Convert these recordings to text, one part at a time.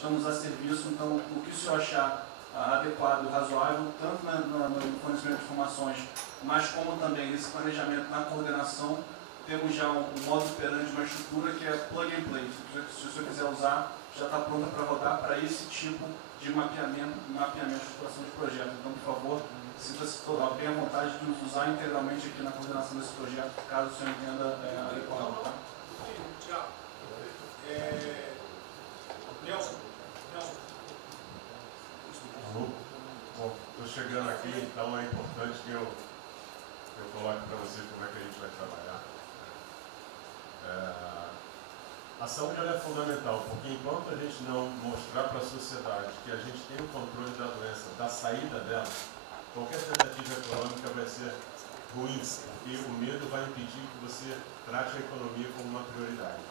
estamos a serviço, então o que o senhor achar adequado e razoável, tanto no fornecimento de informações, mas como também nesse planejamento, na coordenação, temos já um modo operante, uma estrutura que é plug and play. Se o senhor quiser usar, já está pronta para rodar para esse tipo de mapeamento de estruturação de projeto. Então, por favor, sinta-se bem à vontade de usar integralmente aqui na coordenação desse projeto, caso o senhor entenda adequado. Tá? Tiago. Nelson. Alô? Bom, estou chegando aqui, então é importante que eu coloque para você como é que a gente vai trabalhar. A saúde ela é fundamental, porque enquanto a gente não mostrar para a sociedade que a gente tem o controle da doença, da saída dela, qualquer tentativa econômica vai ser ruim, porque o medo vai impedir que você trate a economia como uma prioridade.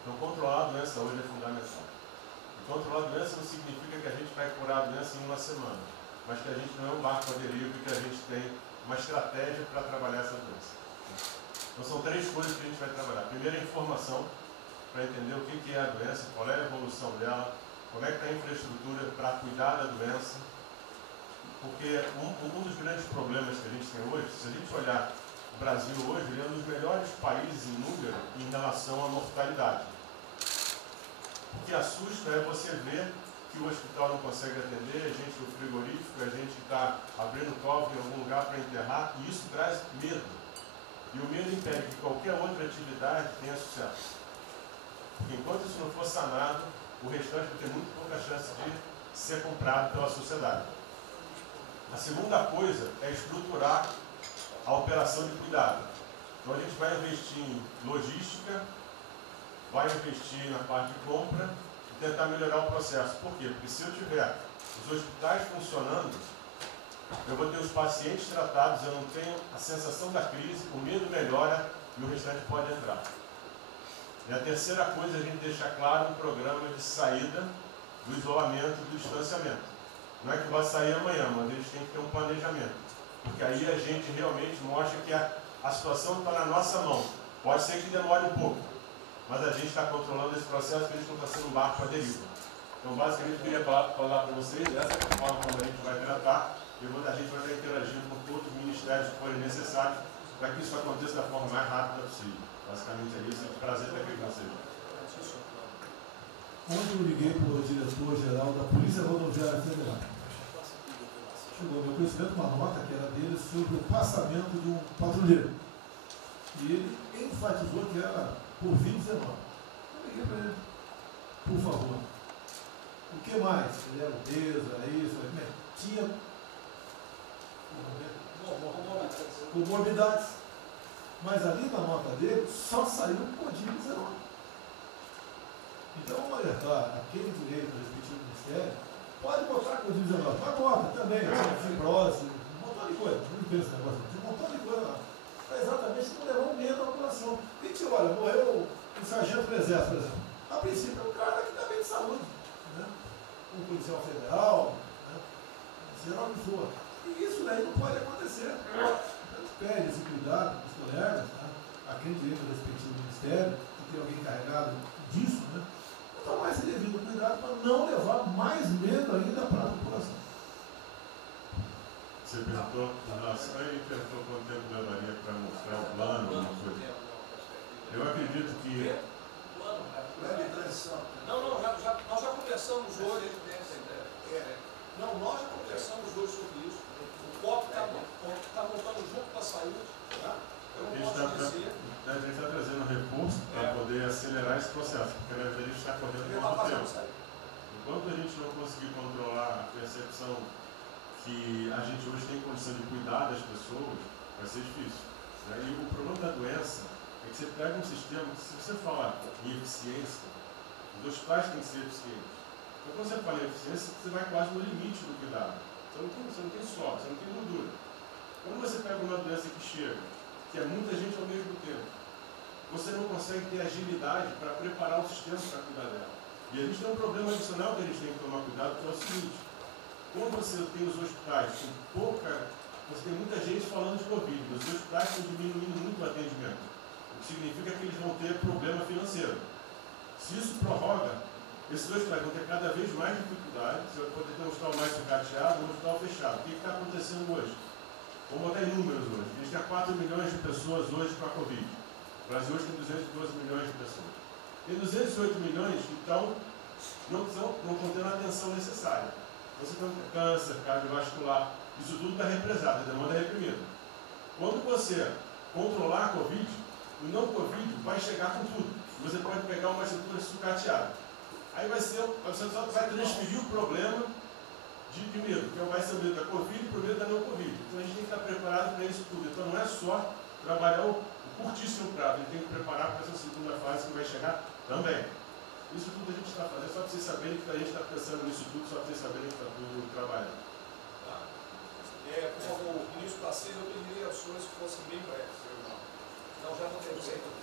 Então, controlar a doença hoje é fundamental. E controlar a doença não significa que a gente vai curar a doença em uma semana, mas que a gente não é um barco à deriva e que a gente tem uma estratégia para trabalhar essa doença. Então, são 3 coisas que a gente vai trabalhar. Primeiro, a informação, para entender o que é a doença, qual é a evolução dela, como é que está a infraestrutura para cuidar da doença. Porque um dos grandes problemas que a gente tem hoje, se a gente olhar o Brasil hoje, ele é um dos melhores países em número em relação à mortalidade. O que assusta é você ver que o hospital não consegue atender, a gente no frigorífico, a gente está abrindo cofre em algum lugar para enterrar, e isso traz medo. E o medo impede que qualquer outra atividade tenha sucesso. Porque enquanto isso não for sanado, o restante vai ter muito pouca chance de ser comprado pela sociedade. A segunda coisa é estruturar a operação de cuidado. Então a gente vai investir em logística, vai investir na parte de compra e tentar melhorar o processo. Por quê? Porque se eu tiver os hospitais funcionando, eu vou ter os pacientes tratados, eu não tenho a sensação da crise, o medo melhora e o restante pode entrar. E a terceira coisa é a gente deixar claro um programa de saída do isolamento e do distanciamento. Não é que vai sair amanhã, mas a gente tem que ter um planejamento. Porque aí a gente realmente mostra que a situação está na nossa mão. Pode ser que demore um pouco, mas a gente está controlando esse processo, que a gente não está sendo um barco à deriva. Então, basicamente, eu queria falar para vocês, essa é a forma como a gente vai tratar, e a gente vai estar interagindo com todos os ministérios que forem necessários, para que isso aconteça da forma mais rápida possível. Basicamente é isso, é um prazer estar aqui com vocês. Ontem eu liguei para o diretor-geral da Polícia Rodoviária Federal. Chegou ao meu conhecimento uma nota que era dele sobre o passamento de um patrulheiro. E ele enfatizou que era por 2019. Eu liguei para ele, por favor. O que mais? Ele era obeso, era isso, tinha comorbidades. Mas ali na nota dele só saiu Covid-19. Então, vamos alertar aquele direito do respectivo ministério, pode botar Covid-19, mas bota também, fibrose, um montão de coisa, não pensa nesse negócio, tem um montão de coisa lá. Para exatamente não levar um medo à população. A gente olha, morreu um sargento do exército, por exemplo. A princípio é um cara que está bem de saúde, né? Um policial federal, né? Seja lá o que for. E isso daí não pode acontecer. Então, pede esse cuidado dos colegas, tá? Aquele direito do respectivo ministério, que tem alguém encarregado disso, né? Tomar esse devido cuidado para não levar mais medo ainda para a população. Você perguntou em relação a quanto tempo levaria para mostrar o plano ou alguma coisa? Eu acredito que... Plano de transição. Não, nós já conversamos hoje. Não, nós já conversamos hoje sobre isso. O COP está montando junto com a saúde. Tá? Eu não posso dizer... A gente está trazendo recurso para poder acelerar esse processo, porque na verdade a gente está correndo muito tempo. Enquanto a gente não conseguir controlar a percepção que a gente hoje tem condição de cuidar das pessoas, vai ser difícil. E o problema da doença é que você pega um sistema, se você falar em eficiência, os hospitais têm que ser eficientes. Então quando você fala em eficiência, você vai quase no limite do cuidado. Você não tem suor, você não tem gordura. Quando você pega uma doença que chega, que é muita gente ao mesmo tempo, você não consegue ter agilidade para preparar o sistema para cuidar dela. E a gente tem um problema adicional que a gente tem que tomar cuidado, que é o seguinte: quando você tem os hospitais com pouca, você tem muita gente falando de Covid, os hospitais estão diminuindo muito o atendimento, o que significa que eles vão ter problema financeiro. Se isso prorroga, Esses hospitais vão ter cada vez mais dificuldade. Você vai poder ter um hospital mais sucateado, um hospital fechado. O que está acontecendo hoje? Vamos botar em números hoje. A gente tem 4 milhões de pessoas hoje com a Covid. O Brasil hoje tem 212 milhões de pessoas. Tem 208 milhões que não estão tendo a atenção necessária. Você tem câncer cardiovascular, isso tudo está represado, a demanda é reprimida. Quando você controlar a Covid, o não Covid vai chegar com tudo. Você pode pegar uma estrutura sucateada. Aí você vai transferir o problema primeiro, que vai ser o medo da Covid e o medo da não Covid. Então a gente tem que estar preparado para isso tudo. Então não é só trabalhar o curtíssimo prazo, a gente tem que preparar para essa segunda fase que vai chegar também. Isso tudo a gente está fazendo, só para vocês saberem que a gente está pensando nisso tudo, só para vocês saberem que está tudo trabalhando. Tá. Como o ministro Tarcísio, eu pediria às senhores que fossem bem breves. Não, já não tem jeito.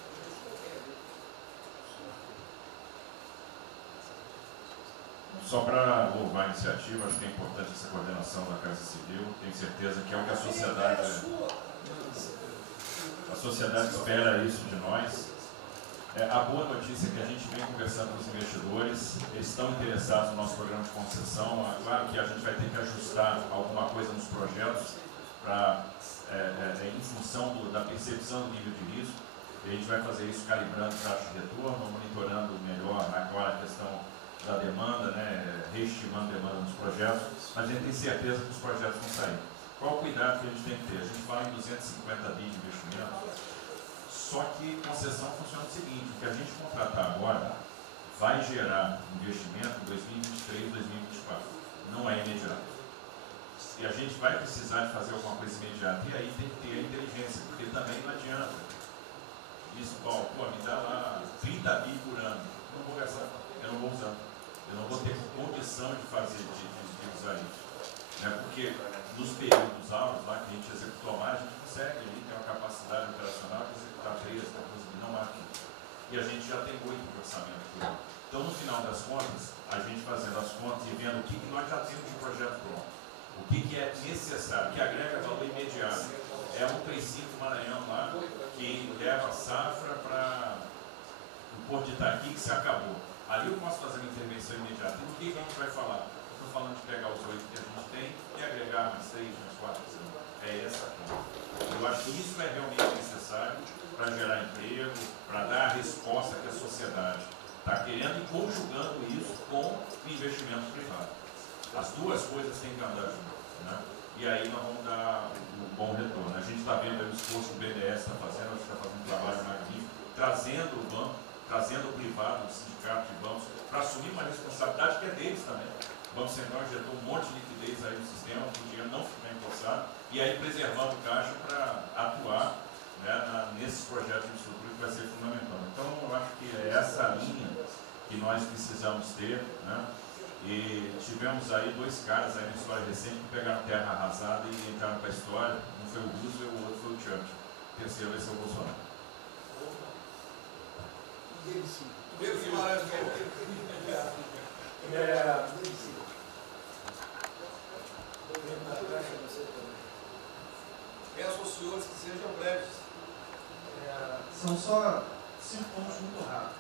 Só para louvar a iniciativa, acho que é importante essa coordenação da Casa Civil. Tenho certeza que é o que a sociedade espera isso de nós. A boa notícia é que a gente vem conversando com os investidores, eles estão interessados no nosso programa de concessão. Claro que a gente vai ter que ajustar alguma coisa nos projetos em função da percepção do nível de risco. E a gente vai fazer isso calibrando taxa de retorno, monitorando melhor agora a questão da demanda, reestimando a demanda nos projetos, mas a gente tem certeza que os projetos vão sair. Qual o cuidado que a gente tem que ter? A gente fala em 250 bi de investimento, só que concessão funciona o seguinte: o que a gente contratar agora vai gerar investimento em 2023, 2024, não é imediato. E a gente vai precisar de fazer alguma coisa imediata, e aí tem que ter a inteligência, porque também não adianta. Isso, me dá lá 30 bi por ano, não vou gastar, eu não vou usar. Eu não vou ter condição de fazer, de usar isso. Porque nos períodos altos lá que a gente executou mais, a gente consegue ali ter uma capacidade operacional de executar 13, 14 milhões aqui. E a gente já tem 8 de orçamento aqui. Então, no final das contas, a gente fazendo as contas e vendo o que nós já temos de projeto pronto, o que é necessário, que agrega valor imediato. É um princípio Maranhão lá que leva a safra para o Porto de Itaqui, que se acabou. Ali eu posso fazer uma intervenção imediata. E do que a gente vai falar? Estou falando de pegar os 8 que a gente tem e agregar mais 3, mais 4, é essa conta. Eu acho que isso é realmente necessário para gerar emprego, para dar a resposta que a sociedade está querendo e conjugando isso com o investimento privado. As duas coisas têm que andar juntas, E aí nós vamos dar um bom retorno. A gente está vendo aí o esforço que o BNDES está fazendo, a gente está fazendo um trabalho magnífico, trazendo o banco, trazendo o privado, o sindicato de bancos, para assumir uma responsabilidade que é deles também. O Banco Central injetou um monte de liquidez aí no sistema, o dinheiro não ficar empossado, e aí preservando o caixa para atuar nesses projetos de infraestrutura que vai ser fundamental. Então, eu acho que é essa linha que nós precisamos ter, E tivemos aí 2 caras aí na história recente que pegaram terra arrasada e entraram para a história. Um foi o Roosevelt, o outro foi o Churchill. O terceiro vai ser o Bolsonaro. Peço aos senhores que sejam breves. São só 5 pontos muito rápidos.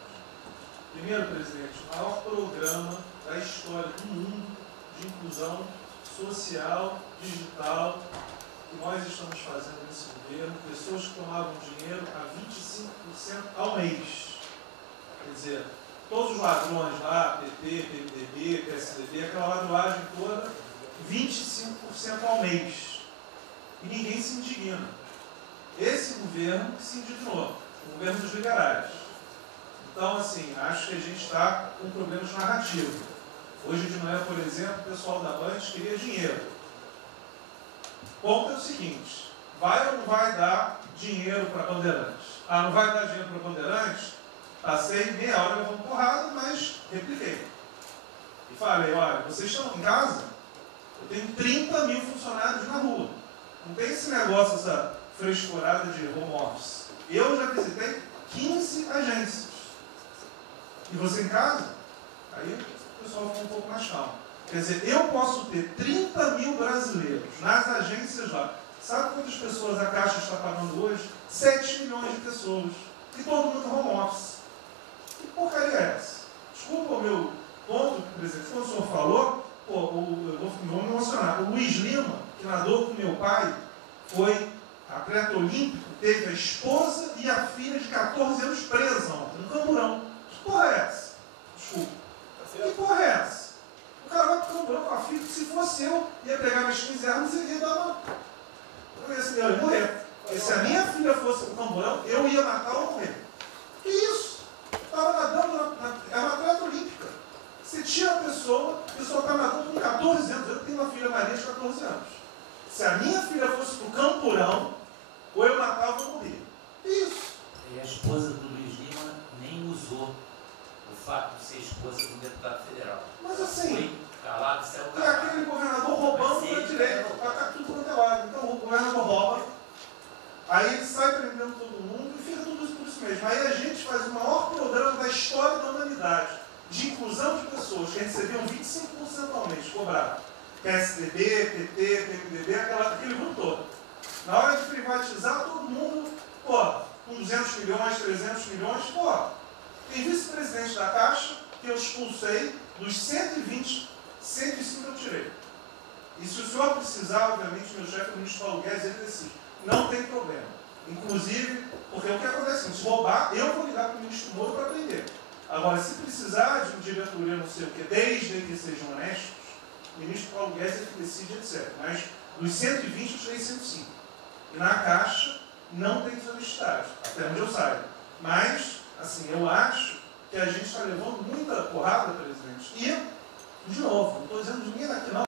Primeiro, presidente, o maior programa da história do mundo de inclusão social, digital, que nós estamos fazendo nesse governo, pessoas que tomavam dinheiro a 25% ao mês. Quer dizer, todos os ladrões lá, PT, PMDB, PSDB, aquela ladroagem toda, 25% ao mês. E ninguém se indigna. Esse governo que se indignou, o governo dos liberais. Então, assim, acho que a gente está com problemas narrativos. Hoje de manhã, por exemplo, o pessoal da Band queria dinheiro. O ponto é o seguinte: vai ou não vai dar dinheiro para Bandeirantes? Não vai dar dinheiro para Bandeirantes? Passei meia hora levando porrada, mas repliquei. E falei: olha, vocês estão em casa? Eu tenho 30 mil funcionários na rua. Não tem esse negócio, essa frescurada de home office. Eu já visitei 15 agências. E você em casa? Aí o pessoal ficou um pouco mais calmo. Quer dizer, eu posso ter 30 mil brasileiros nas agências lá. Sabe quantas pessoas a Caixa está pagando hoje? 7 milhões de pessoas. E todo mundo home office. Que porcaria é essa? Desculpa o meu ponto, presidente, quando o senhor falou, pô, vou me emocionar. O Luiz Lima, que nadou com meu pai, foi atleta olímpico, teve a esposa e a filha de 14 anos presa ontem, no Camburão. Que porra é essa? Desculpa. Que porra é essa? O cara vai pro Camburão com a filha, que se fosse eu, ia pegar minhas 15 armas e ia dar uma... Eu ia morrer. Porque se a minha filha fosse pro Camburão, eu ia matar ou morrer. Que isso? Estava nadando, é uma atleta olímpica. Você tira a pessoa está nadando com 14 anos. Eu tenho uma filha Maria de 14 anos. Se a minha filha fosse pro Camburão, ou eu matava ou morria. Isso. E a esposa do Luiz Lima nem usou o fato de ser esposa do deputado federal. Mas assim, foi calado, saiu é aquele governador roubando para direito, está tudo quanto é lado. Então o governador rouba, aí ele sai prendendo todo mundo e fica tudo isso por isso mesmo. Aí a gente faz o maior programa da história da humanidade, de inclusão de pessoas que recebiam 25% ao mês, cobrado. PSDB, PT, PMDB, aquele grupo todo. Na hora de privatizar, todo mundo, com 200 milhões, 300 milhões, tem vice-presidente da Caixa que eu expulsei, dos 120, 105 eu tirei. E se o senhor precisar, obviamente, meu chefe, o ministro Paulo Guedes, ele decide. Não tem problema. Inclusive, porque o que acontece? Se roubar, eu vou ligar para o ministro Moro para prender. Agora, se precisar de um diretoria, não sei o quê, desde que sejam honestos, o ministro Paulo Guedes é que decide, etc. Mas dos 120, eu tirei 105. E na Caixa não tem desonestidade, até onde eu saiba. Mas, assim, eu acho que a gente está levando muita porrada, presidente. E, de novo, não estou dizendo de ninguém daqui não.